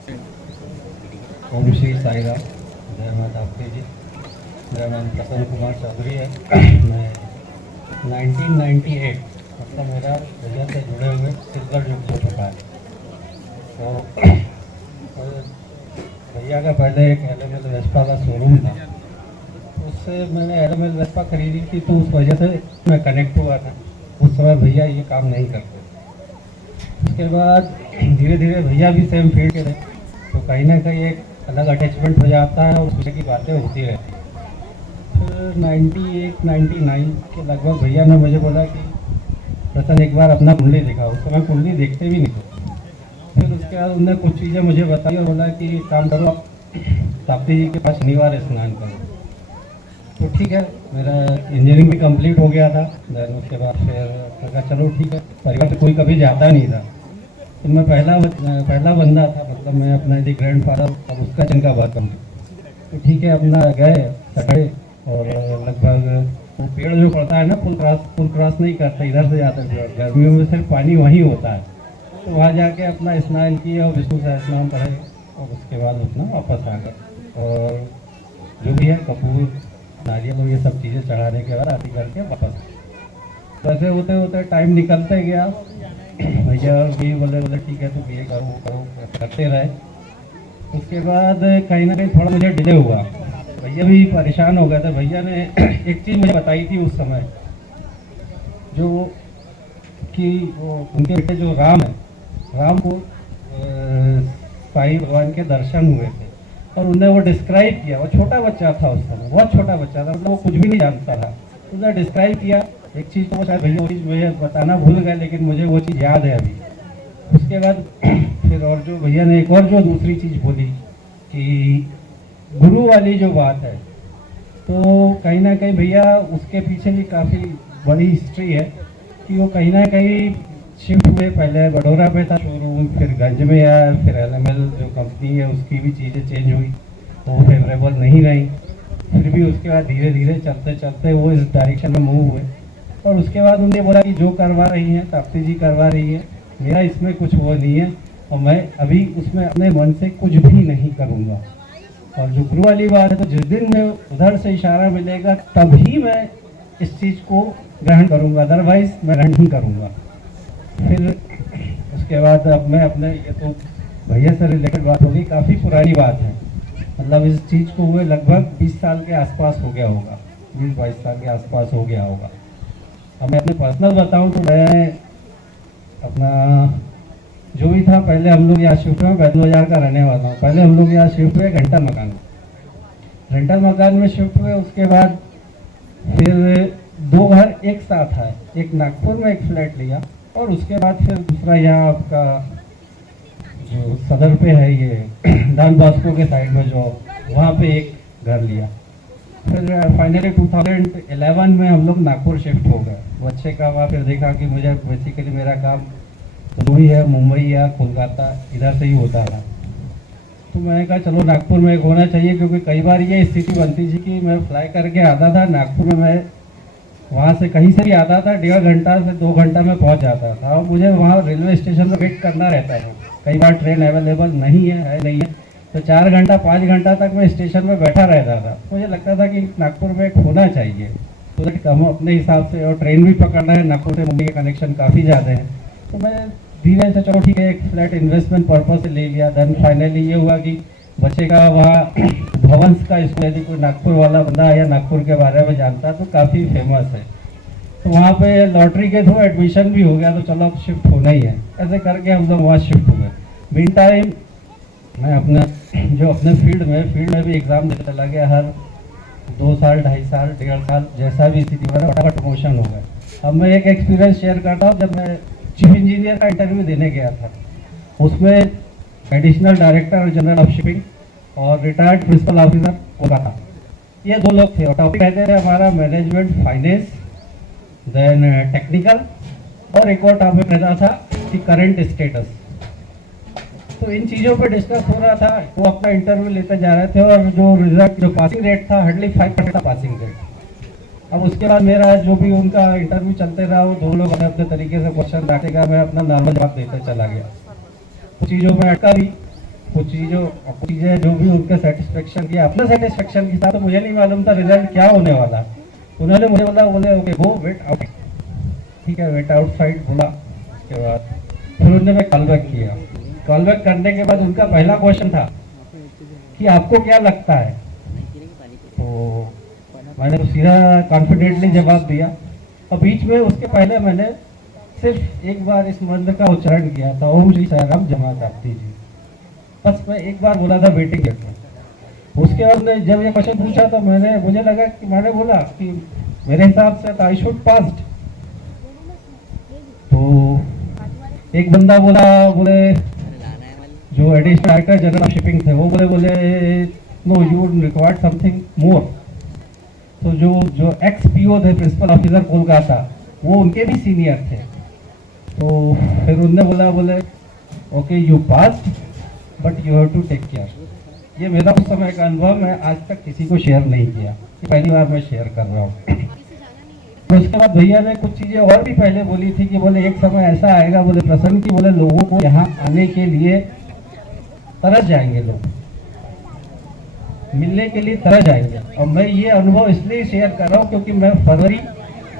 ओम श्री साई राम। जय माता आपके जी। मेरा नाम प्रसन्न कुमार चौधरी है। मैं 1998 मतलब मेरा भैया से जुड़े हुए सिलवर युग हो चुका है। तो भैया का पहले एक एलएमएल वेस्पा का शोरूम था, उससे मैंने एलएमएल वेस्पा खरीदी थी, तो उस वजह से मैं कनेक्ट हुआ था। उस समय भैया ये काम नहीं करते। उसके बाद धीरे धीरे भैया भी सेम फील्ड के थे, तो कहीं ना कहीं एक अलग अटैचमेंट हो जाता है और उससे की बातें होती रहती हैं। फिर 98 99 के लगभग भैया ने मुझे बोला कि प्रसन्न एक बार अपना कुंडली दिखाओ। उस समय कुंडली देखते भी नहीं थे। फिर उसके बाद उन्होंने कुछ चीज़ें मुझे बताई और बोला कि एक काम करो, आप ताप्ती जी के पास शनिवार स्नान करो। तो ठीक है, मेरा इंजीनियरिंग भी कंप्लीट हो गया था। देन उसके बाद फिर कहा चलो ठीक है, परिवार से कोई कभी जाता नहीं था, तो मैं पहला बंदा था। मतलब मैं अपना यदि ग्रैंड फादर अब उसका जिनका बात करूँ, तो ठीक है अपना गए सटड़े, और लगभग वो पेड़ जो पड़ता है ना, पुल क्रॉस नहीं करते, इधर से जाते हैं। गर्मियों में सिर्फ पानी वहीं होता है, तो वहाँ जाके अपना स्नान किए और विष्णु सहस्रनाम पढ़े, और उसके बाद अपना वापस आ गए। और जो भी है कपूर नारियल और ये सब चीज़ें चढ़ाने के बाद आरती करके वापस। वैसे होते होते टाइम निकलते गया। भैया भी बोले ठीक है तो ये करो करो करते रहे। उसके बाद कहीं ना कहीं थोड़ा मुझे डिले हुआ, भैया भी परेशान हो गए थे। भैया ने एक चीज़ मुझे बताई थी उस समय, जो कि वो उनके बेटे जो राम है, राम को साईं भगवान के दर्शन हुए थे, और उन्हें वो डिस्क्राइब किया। वो छोटा बच्चा था उस समय, बहुत छोटा बच्चा था, मतलब वो कुछ भी नहीं जानता था। उसने डिस्क्राइब किया एक चीज़, तो वो शायद भैया वो चीज़ मुझे बताना भूल गए, लेकिन मुझे वो चीज़ याद है अभी। उसके बाद फिर और जो भैया ने एक और जो दूसरी चीज़ बोली कि गुरु वाली जो बात है, तो कहीं ना कहीं भैया उसके पीछे भी काफ़ी बड़ी हिस्ट्री है कि वो कहीं ना कहीं शिफ्ट हुए। पहले बड़ौरा पे था शोरूम, फिर गंज में आया, फिर एलएमएल जो कंपनी है उसकी भी चीज़ें चेंज हुई, तो वो फेवरेबल नहीं रही। फिर भी उसके बाद धीरे धीरे चलते चलते वो इस डायरेक्शन में मूव हुए। और उसके बाद उन्हें बोला कि जो करवा रही हैं ताप्ती जी करवा रही है, मेरा इसमें कुछ वो नहीं है, और मैं अभी उसमें अपने मन से कुछ भी नहीं करूँगा। और जो गुरु वाली बात है, तो जिस दिन मैं उधर से इशारा मिलेगा तभी मैं इस चीज़ को ग्रहण करूँगा, अदरवाइज मैं ग्रहण नहीं करूँगा। फिर उसके बाद अब मैं अपने, ये तो भैया से रिलेटेड बात होगी, काफ़ी पुरानी बात है। मतलब इस चीज़ को हुए लगभग 20 साल के आसपास हो गया होगा, 20-22 साल के आसपास हो गया होगा। अब मैं अपने पर्सनल बताऊं तो मैं अपना जो भी था, पहले हम लोग यहाँ शिफ्ट हुए, 2000 का रहने वाला हूँ। पहले हम लोग यहाँ शिफ्ट हुए रेंटल मकान में शिफ्ट हुए। उसके बाद फिर 2 घर एक साथ आए, एक नागपुर में एक फ्लैट लिया, और उसके बाद फिर दूसरा यहाँ आपका जो सदर पे है, ये डॉन बॉस्को के साइड में जो, वहाँ पे एक घर लिया। फिर फाइनली 2011 में हम लोग नागपुर शिफ्ट हो गए। वो अच्छे काम हुआ। फिर देखा कि मुझे बेसिकली मेरा काम तो वही है, मुंबई या कोलकाता इधर से ही होता था। तो मैं कहा चलो नागपुर में एक होना चाहिए, क्योंकि कई बार ये स्थिति बनती थी कि मैं फ्लाई करके आता था नागपुर में, मैं वहाँ से कहीं से भी आता था, 1.5 घंटा से 2 घंटा में पहुँच जाता था, और मुझे वहाँ रेलवे स्टेशन पर वेट करना रहता था। कई बार ट्रेन अवेलेबल नहीं है नहीं है, तो 4 घंटा 5 घंटा तक मैं स्टेशन में बैठा रहता था। मुझे लगता था कि नागपुर में एक होना चाहिए, तो हम अपने हिसाब से, और ट्रेन भी पकड़ना है, नागपुर से मुंबई के कनेक्शन काफ़ी ज़्यादा हैं, तो मैं धीरे से चलो ठीक है एक फ्लैट इन्वेस्टमेंट पर्पज से ले लिया। देन फाइनली ये हुआ कि बच्चे का वहाँ भवंस का स्कूल, यदि कोई नागपुर वाला बंदा या नागपुर के बारे में जानता है तो काफ़ी फेमस है, तो वहाँ पे लॉटरी के थ्रू एडमिशन भी हो गया, तो चलो अब शिफ्ट होना ही है। ऐसे करके हम लोग वहाँ शिफ्ट हुए। मीन टाइम मैं अपना जो अपने फील्ड में भी एग्ज़ाम देने चला गया। हर 2 साल 2.5 साल 1.5 साल जैसा भी स्थिति मेरा फटाफट प्रमोशन हो गया। अब मैं एक एक्सपीरियंस शेयर करता हूँ। जब मैं चीफ इंजीनियर का इंटरव्यू देने गया था, उसमें additional director general of shipping और रिटायर्ड प्रिंसिपल ऑफिसर होता था, ये 2 लोग थे। और टॉपिक कहते थे हमारा मैनेजमेंट, फाइनेंस, देन टेक्निकल, और एक और टॉपिक रहता था कि करंट स्टेटस। तो इन चीज़ों पे डिस्कस हो रहा था। वो अपना इंटरव्यू लेते जा रहे थे, और जो रिजल्ट, जो पासिंग रेट था, हार्डली 5% था पासिंग रेट। अब उसके बाद मेरा जो भी उनका इंटरव्यू चलते रहा, वो 2 लोग अपने अपने तरीके से क्वेश्चन रखेगा, मैं अपना नॉर्मल जवाब देते चला गया। कुछ चीज़ों में अटका भी, कुछ चीज़ें जो भी उनके सेटिस्फेक्शन की अपने सेटिस्फेक्शन के साथ, तो मुझे नहीं मालूम था रिजल्ट क्या होने वाला। उन्होंने मुझे बोले ओके गो वेट आउट, ठीक है वेट आउटसाइड बोला। उसके बाद फिर उन्होंने कॉल बैक किया। कॉल बैक करने के बाद उनका पहला क्वेश्चन था कि आपको क्या लगता है, तो मैंने तो सीधा कॉन्फिडेंटली जवाब दिया। और बीच में उसके पहले मैंने सिर्फ एक बार इस मंत्र का उच्चारण किया था, ओम श्री साई राम जमात आपती जी, बस मैं एक बार बोला था वेटिंग गेट में। उसके बाद जब ये क्वेश्चन पूछा तो मुझे लगा कि मैंने बोला कि मेरे हिसाब से आई शुड पास्ड। तो एक बंदा बोले जो additional director general of shipping थे, वो बोले no you required something more. तो जो एक्स पीओ थे, प्रिंसिपल ऑफिसर कोलकाता, वो उनके भी सीनियर थे। तो फिर उनने बोले okay you passed but you have to take care. ये मेरा उस समय का अनुभव, मैं आज तक किसी को शेयर नहीं किया, पहली बार मैं शेयर कर रहा हूँ। तो उसके बाद भैया ने कुछ चीज़ें और भी पहले बोली थी कि बोले एक समय ऐसा आएगा, बोले प्रसन्न की बोले लोगों को यहाँ आने के लिए तरस जाएंगे, लोग मिलने के लिए तरस जाएंगे। और मैं ये अनुभव इसलिए शेयर कर रहा हूँ क्योंकि मैं फरवरी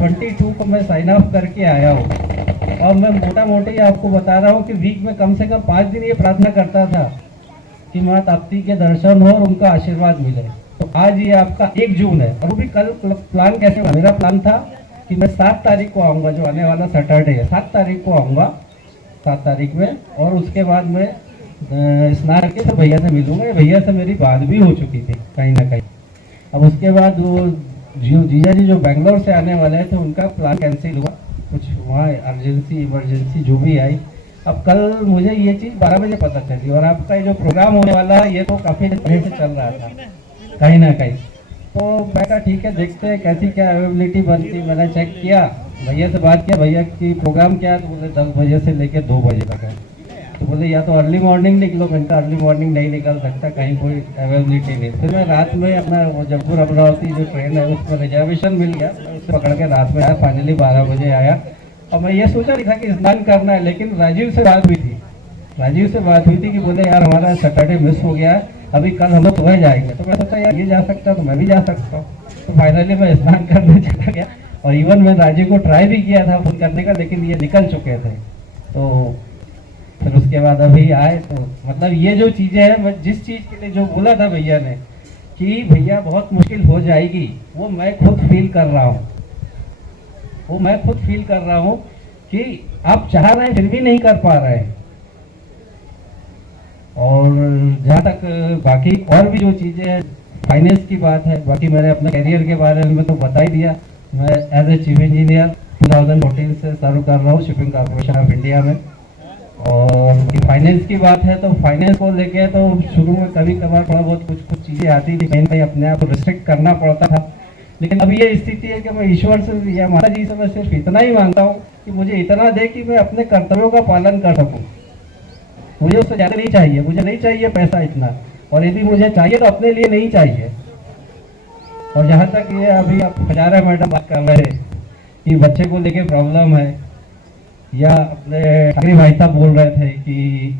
22 को मैं साइन ऑफ करके आया हूँ। और मैं मोटा मोटी आपको बता रहा हूँ कि वीक में कम से कम 5 दिन ये प्रार्थना करता था कि माँ ताप्ती के दर्शन हो और उनका आशीर्वाद मिले। तो आज ये आपका 1 जून है, और वो भी कल प्लान कैसे हुआ? मेरा प्लान था कि मैं 7 तारीख को आऊँगा, जो आने वाला सैटरडे है, 7 तारीख को आऊँगा, 7 तारीख में। और उसके बाद में स्नान करके तो भैया से मिलूंगा। भैया से मेरी बात भी हो चुकी थी कहीं ना कहीं। अब उसके बाद वो जीजा जी जो बेंगलोर से आने वाले थे, उनका प्लान कैंसिल हुआ, कुछ वहाँ अर्जेंसी इमरजेंसी जो भी आई। अब कल मुझे ये चीज़ 12 बजे पता चली, और आपका ये जो प्रोग्राम होने वाला है ये तो काफ़ी पहले से चल रहा था कहीं ना कहीं। तो मैं कहा ठीक है, देखते हैं कैसी क्या अवेलेबिलिटी बनती। मैंने चेक किया, भैया से बात किया, भैया की प्रोग्राम क्या है, तो बोले 10 बजे से लेकर 2 बजे तक है। तो बोले या तो अर्ली मॉर्निंग निकलो। मैंने कहा अर्ली मॉर्निंग नहीं निकल सकता, कहीं कोई अवेलेबिलिटी नहीं। फिर मैं रात में अपना वो जयपुर अमरावती जो ट्रेन है उसमें रिजर्वेशन मिल गया, उससे पकड़ के रात में आया, फाइनली 12 बजे आया। और मैं ये सोचा नहीं था कि स्नान करना है, लेकिन राजीव से बात हुई थी कि बोले यार हमारा सैटरडे मिस हो गया है, अभी कल हम लोग सुबह जाएंगे। तो मैं सोचा यार ये जा सकता तो मैं भी जा सकता हूँ। तो फाइनली मैं स्नान करने चला गया, और इवन मैं राजीव को ट्राई भी किया था फोन करने का, लेकिन ये निकल चुके थे। तो फिर उसके बाद अभी आए। तो मतलब ये जो चीज़ें हैं, मैं जिस चीज़ के लिए जो बोला था भैया ने कि भैया बहुत मुश्किल हो जाएगी, वो मैं खुद फील कर रहा हूँ कि आप चाह रहे हैं फिर भी नहीं कर पा रहे हैं। और जहाँ तक बाकी और भी जो चीज़ें हैं, फाइनेंस की बात है, बाकी मैंने अपने करियर के बारे में तो बता ही दिया। मैं एज ए चीफ इंजीनियर 2014 से सर्व कर रहा हूँ शिपिंग कॉर्पोरेशन ऑफ इंडिया में। और फाइनेंस की बात है तो फाइनेंस को लेके तो शुरू में कभी कभार थोड़ा बहुत कुछ चीज़ें आती थी, कहीं कहीं अपने आप को रिस्ट्रिक्ट करना पड़ता था। लेकिन अब ये स्थिति है कि मैं ईश्वर से या माता जी से मैं सिर्फ इतना ही मांगता हूँ कि मुझे इतना दे कि मैं अपने कर्तव्यों का पालन कर सकूँ। मुझे उससे ज़्यादा नहीं चाहिए, मुझे नहीं चाहिए पैसा इतना, और यदि मुझे चाहिए तो अपने लिए नहीं चाहिए। और जहाँ तक ये अभी आप हजारा मैडम बात कर रहे कि बच्चे को लेके प्रॉब्लम है, या अपने ठाकरे भाई साहब बोल रहे थे कि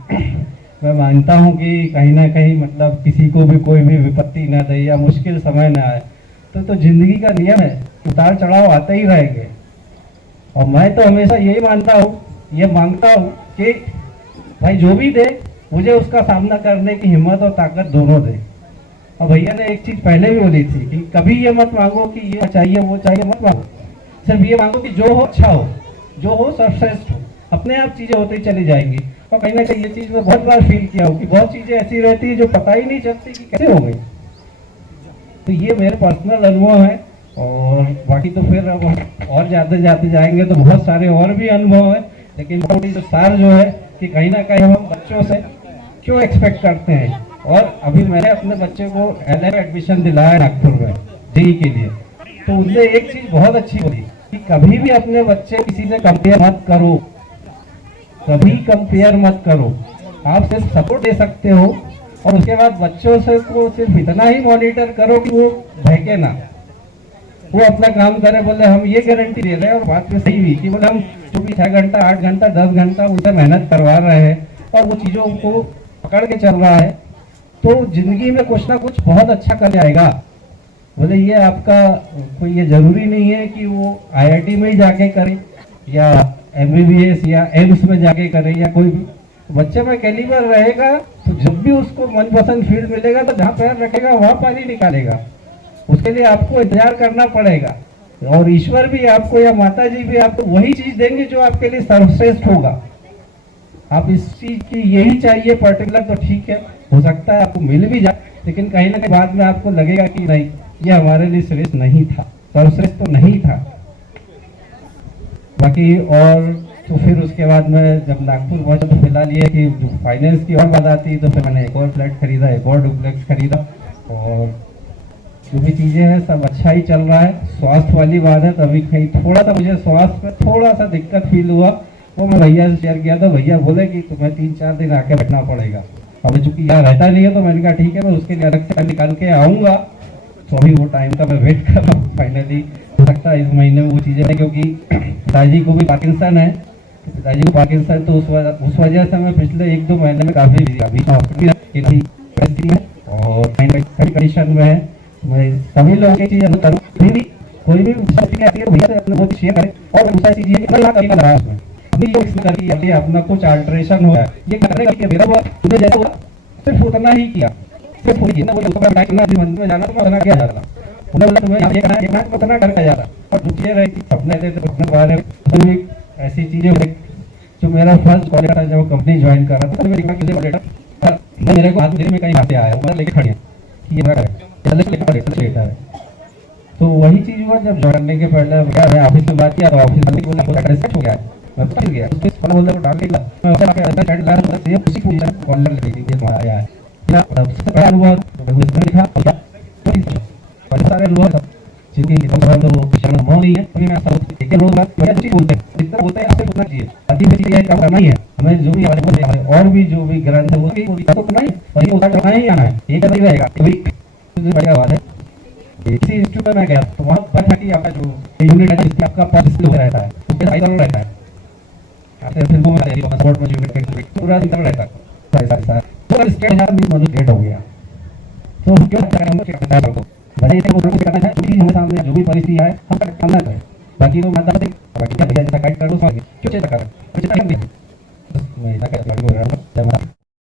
मैं मानता हूँ कि कहीं ना कहीं मतलब किसी को भी कोई भी विपत्ति ना दे या मुश्किल समय ना आए, तो जिंदगी का नियम है, उतार चढ़ाव आते ही रहेंगे। और मैं तो हमेशा यही मानता हूँ, ये मांगता हूँ कि भाई जो भी दे मुझे उसका सामना करने की हिम्मत और ताकत दोनों दे। और भैया ने एक चीज़ पहले भी बोली थी कि कभी ये मत मांगो कि ये चाहिए वो चाहिए, मत मांगो, सिर्फ ये मांगो कि जो हो अच्छा हो, जो हो सर्वश्रेष्ठ हो, अपने आप चीज़ें होती चली जाएंगी। और कहीं ना कहीं ये चीज़ मैं बहुत बार फील किया हूँ कि बहुत चीज़ें ऐसी रहती है जो पता ही नहीं चलती कि कैसे हो गई। तो ये मेरे पर्सनल अनुभव है, और बाकी तो फिर अब और ज़्यादा जाते जाएंगे तो बहुत सारे और भी अनुभव है। लेकिन थोड़ी तो सार जो है कि कहीं ना कहीं हम बच्चों से क्यों एक्सपेक्ट करते हैं। और अभी मैंने अपने बच्चे को LA में एडमिशन दिलाया नागपुर में JEE के लिए, तो उनने एक चीज़ बहुत अच्छी बोली कि कभी भी अपने बच्चे किसी से कंपेयर मत करो, कभी कंपेयर मत करो। आप सिर्फ सपोर्ट दे सकते हो, और उसके बाद बच्चों से को सिर्फ इतना ही मॉनिटर करो कि वो बहके ना, वो अपना काम करे। बोले हम ये गारंटी दे रहे हैं, और बात में सही भी कि बोले हम जो भी 6 घंटा 8 घंटा 10 घंटा उनसे मेहनत करवा रहे हैं, और वो चीज़ों को पकड़ के चल रहा है तो जिंदगी में कुछ ना कुछ बहुत अच्छा कर जाएगा। बोले ये आपका कोई ये जरूरी नहीं है कि वो आईआईटी में ही जाके करे या एमबीबीएस या एम्स में जाके करे या कोई भी बच्चे में कैलिबर रहेगा तो जब भी उसको मनपसंद फील्ड मिलेगा तो जहाँ पैर रखेगा वहाँ पानी निकालेगा। उसके लिए आपको इंतजार करना पड़ेगा और ईश्वर भी आपको या माता जी भी आपको वही चीज देंगे जो आपके लिए सर्वश्रेष्ठ होगा। आप इस चीज की यही चाहिए पर्टिकुलर तो ठीक है, हो सकता है आपको मिल भी जाए, लेकिन कहीं ना कहीं बाद में आपको लगेगा कि नहीं ये हमारे लिए श्रेष्ठ नहीं था, सर्वश्रेष्ठ तो नहीं था। बाकी और तो फिर उसके बाद में जब नागपुर पहुंचा तो फिलहाल ये कि फाइनेंस की और बात आती तो फिर मैंने एक और फ्लैट खरीदा, एक और डुप्लेक्स खरीदा और जो भी चीज़ें हैं सब अच्छा ही चल रहा है। स्वास्थ्य वाली बात है तो अभी कहीं थोड़ा सा मुझे स्वास्थ्य में थोड़ा सा दिक्कत फील हुआ, वो मैं भैया से शेयर किया था। भैया बोले कि तुम्हें 3-4 दिन आके बैठना पड़ेगा। अब चूंकि यहाँ रहता नहीं है तो मैंने कहा ठीक है मैं उसके लिए अलग से निकाल के आऊँगा। तो अभी वो टाइम का मैं वेट कर रहा हूँ। फाइनली हो सकता है इस महीने में वो चीज़ें हैं, क्योंकि पिताजी को भी पार्किंसन है। पिताजी को पार्किंसन तो उस वजह से मैं पिछले 1-2 महीने में काफ़ी बिजी और कंडीशन में है। मैं सभी लोगों की चीज़ें करूँ, कोई भी भैया से अपने बहुत शेयर करें और दूसरा चीज़ ये रहा है उसमें अभी लोग इसमें करके अपना कुछ अल्टरेशन हुआ है ये करने का मेरा हुआ मुझे जैसा हुआ सिर्फ उतना ही किया, सिर्फ वही ना। वो मंदिर में जाना तो मैं उतना क्या जाता उन्हें बोला तुम्हें यहाँ ये करना है उतना करके जाता और दूसरे रहे कि सपने थे तो अपने बारे में ऐसी चीज़ें हुई। जो मेरा फर्स्ट कॉलेज था जब कंपनी ज्वाइन कर रहा था मेरे को हाथ में कहीं हाथ आया मतलब लेके खड़ी है ये है। तो वही चीज हुआ जब ज्वाइन करने के पहले मैं ऑफिस में बात किया तो ऑफिस वाले बोला सेट हो गया है मैं पहुंच गया उसके फॉलो होल्डर को डाल के मैं उसे आके अंदर सेट ला रहा हूं। ये उसी पोजीशन कॉलर ले ली ये आया है ना। सबसे पहला अनुभव तो मैं उसमें लिखा और सारे लोग जिनकी तो विषय में नहीं है अभी मैं सब एक लोग बात मुझे अच्छी बोलते हैं जितना बोलते हैं आपसे उतना चाहिए अभी भी ये काम करना ही है हमें जो भी हमारे और भी जो भी ग्रंथ है वो भी तो करना ही और ये उतार करना ही आना है ये नहीं रहेगा कभी बढ़िया बात है। इसी इंस्टीट्यूट में मैं गया तो वहाँ पर था कि आपका जो यूनिट है जिसमें आपका पॉलिसी हो रहता है उसके साइड और रहता है आपसे फिल्मों में रहती है सपोर्ट में यूनिट पूरा दिन रहता है सारा तो स्टेट है भी मनुष्य ग्रेट हो गया तो क्यों हम करना है को भले ही वो करना है जो भी हमारे सामने जो भी परिस्थिति है हम करना है बाकी तो माता बाकी क्या भैया जैसा गाइड करो क्यों चेक कर कुछ नहीं मैं ना कर